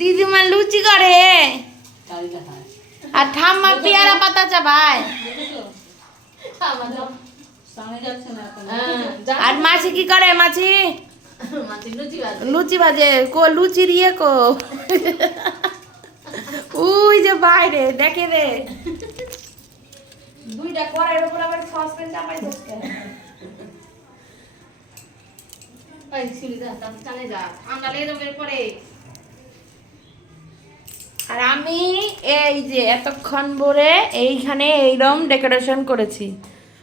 দিদিমা লুচি করে আর ঠাম্মা পেয়ারা পাতা চাবায় আর মাছি কি করে মাছি লুচি ভাজে কো লুচির ইয়ে কো ওই যে বাইরে দেখে রে দুইটা কড়াইয়ের উপর আবার সসপ্যান চাপাই দিচ্ছে এই সিলিদা চালে যা ঠান্ডা লেগে যাবে পরে আর আমি এই যে এতক্ষণ ভরে এইখানে এইরকম ডেকোরেশন করেছি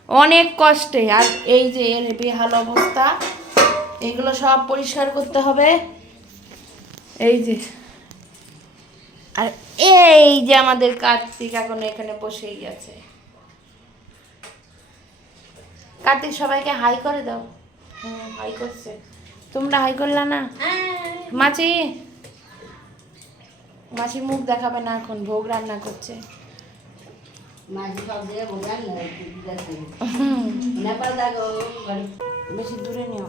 অনেক কষ্টে আর এই যে এর বেহাল অবস্থা এগুলো সব পরিষ্কার করতে হবে এই যে আর এই যে আমাদের কার্তিক এখন এখানে বসেই আছে কার্তিক সবাইকে হাই করে দাও হাই করছে তোমরা হাই করলা না মাছি মাছি মুখ দেখাবে না এখন ভোগ রান্না করছে বেশি দূরে নিও